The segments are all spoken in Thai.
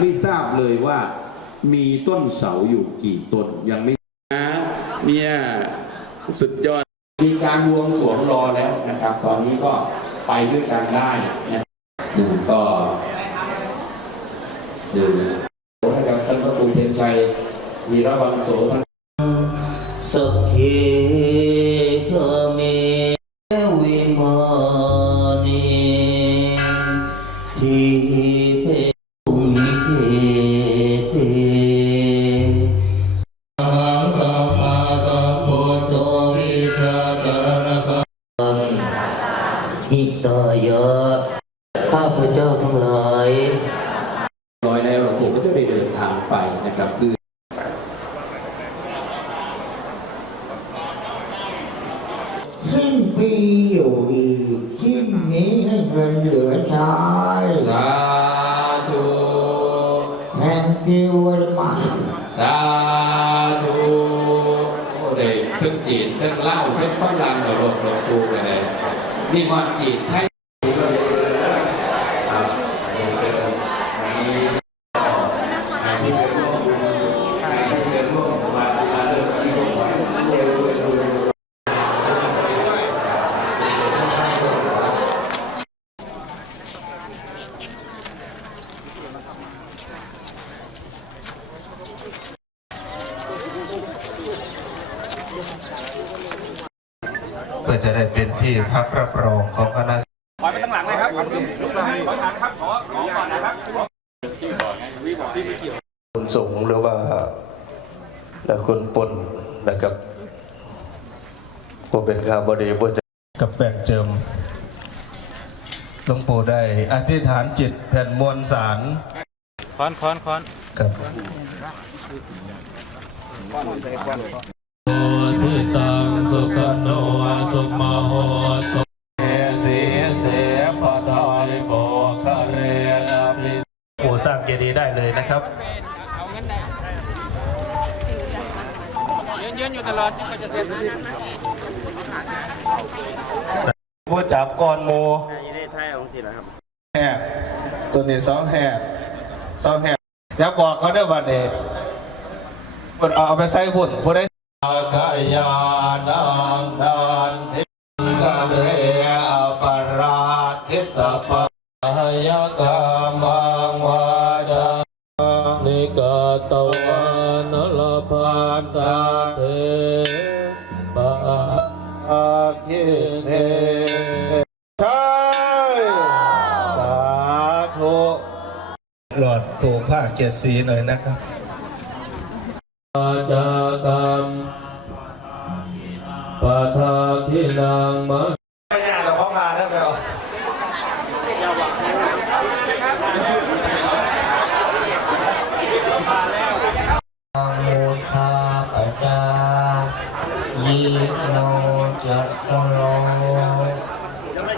ไม่ทราบเลยว่า มีต้นเสาอยู่กี่ต้นยังไม่เนี่ยสุดยอดมีการบวงสวงรอแล้วนะครับ ตอนนี้ก็ไปด้วยกันได้นะหนึ่งก็หนึ่งนะครับท่านพระคุณเทียนชัยมีระวังโสท่าน สิ้นปีอยู่อีกสิ้นนี้ให้เงินเหลือใช้สาธุแทนดิวมาสาธุโอ้ได้เครื่องจีนเครื่องเหล้าเครื่องฝรั่งกับหลวงหลวงปู่กันเลยนี่ความจีนไทยครับเดี๋ยวเจอกันวันนี้ใครที่เคยร่วมบุญใครที่เคยร่วมมามาเรื่องที่ผมขอให้ทุกท่านเร็วเร็วเร็ว เพื่อจะได้เป็น ที่พักรับรองของคณะถอยไปตั้งหลังเลยครับถอยหลังครับ ขอขอก่อนนะครับคุณสงฆ์หรือว่าคุณปนนะครับผู้เป็นข้าบดีผู้จะกับแบ่งเจิมหลวงปู่ได้อธิษฐานจิตแผ่นมวลสารคอนคอนคอนครับทิตังสุขโนสุม สร้างเจดีย์ได้เลยนะครับเอางั้นได้ยืนยืนอยู่ตลอดก็จะเสร็จผู้จับก่อนโมแหกตัวนี้สองแหกสองแหกอยากบอกเขาเด้อวันนี้คนเอาเอาไปใส่หุ่นผู้ได้ขยานังดานทิกะเรอปราทิตปะยกา พันตาเทปะอาคิเนใช่สาธุหลอดถูกผ้าเกียรสีหน่อยนะครับจากรรมปะทาคินังมะ ไม่ยากหรอกพ่อพาได้ไหมอ๋อ โมทาปจายิโน จัตโล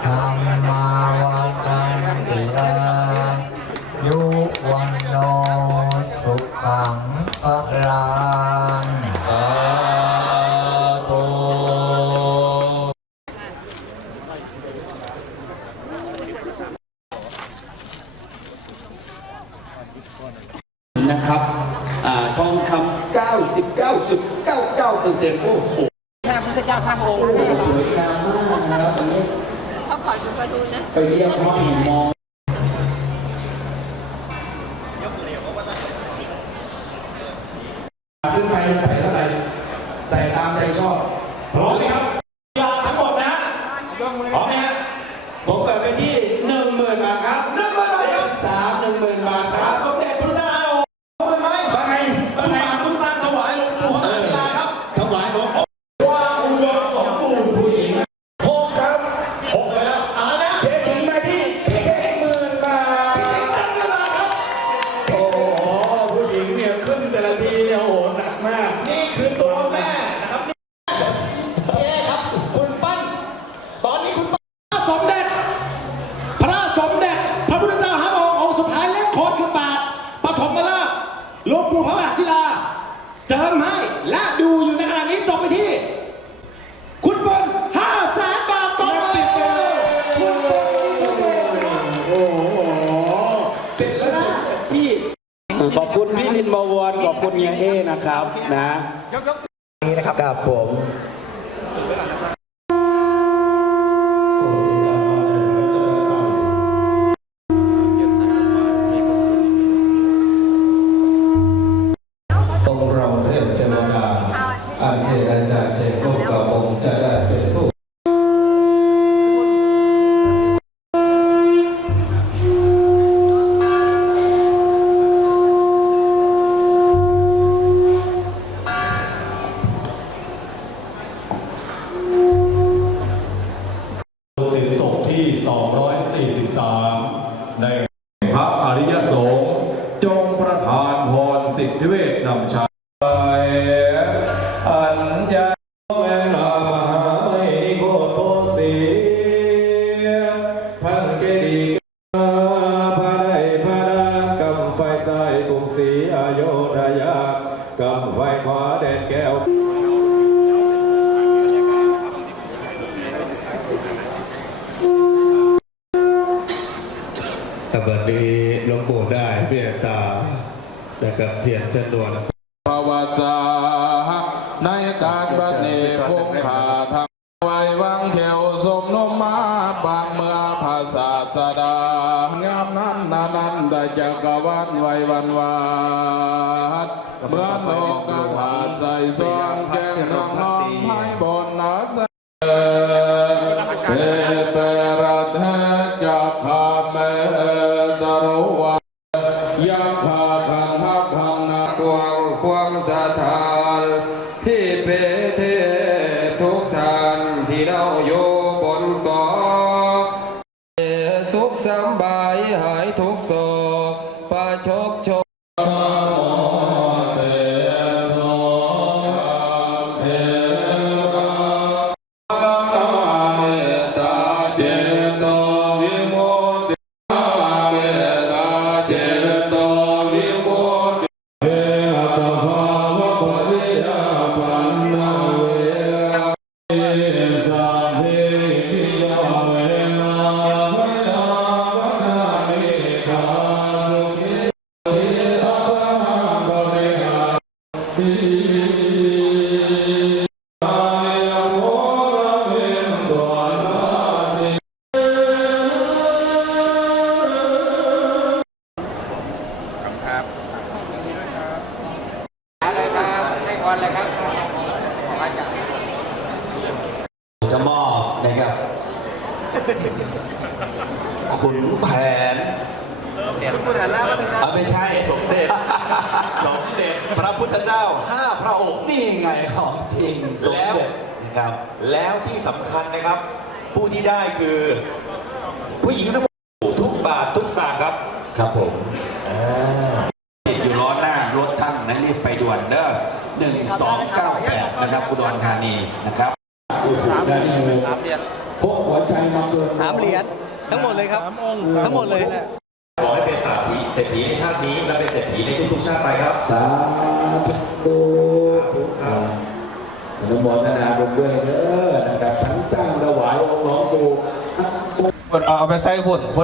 ธรรมาวันตันติอายุวันโนสุขังพลังสาธุนะครับทองคำ99.99เปอร์เซ็นต์โอ้โห พระพุทธเจ้าข้ามองค์ ไปเรียกห้องมองขึ้นไปใส่เท่าไหร่ใส่ตามใจชอบพร้อมไหมครับยาทั้งหมดนะฮะพร้อมไหมฮะผมเปิดไปที่หนึ่งหมื่นบาทครับหนึ่งหมื่นบาทครับสามหนึ่งหมื่นบาทครับ ปู่พระบาทศิลาเจิมให้และดูอยู่ในขณะนี้จบไปที่ คุณบนห้าแสนบาทต่อมาคุณบนโอ้โหเป็นแล้วที่ขอบเมียเอนะครับนะนี่นะครับกับผม อันเทอาจ แต่บัดนี้หลวงปู่ได้เมตตานะครับเทียนชนวนปวัติศาสตร์ในการบัดนี้คงขาทางไว้วางแขวสมนมมาบางเมื่อภาษาสดางามนั้นนานันตจักรวาลไว้วันวาดเมื่อโลกกาดใส่สวงแก้งน้อง ยาว จะมอบนะครับ ขุนแผนเอาไม่ใช่สมเด็จ สมเด็จพระพุทธเจ้าห้าพระองค์นี่ไงของจริงสมเด็จนะครับ แล้วที่สำคัญนะครับ ผู้ที่ได้คือ ผู้หญิงทั้งหมดทุกบาททุกสตางค์ครับ ครับผมอ่าอยู่ล้อหน้ารถท่านนะรีบไปด่วนเด้อหนึ่งสองเก้าแปดนะครับอุดรธานีนะครับ ได้เลยพกหัวใจมาเกินสามเหรียญทั้งหมดเลยครับทั้งหมดเลยแหละขอให้เป็นเศรษฐีเศรษฐีในชาตินี้และเป็นเศรษฐีในทุกๆชาติไปครับ สาธุอนุโมทนาบุญด้วยเด้อนะครับทั้งสร้างถวายองค์หลวงปู่เอาไปใส่หุ่นผู้ใด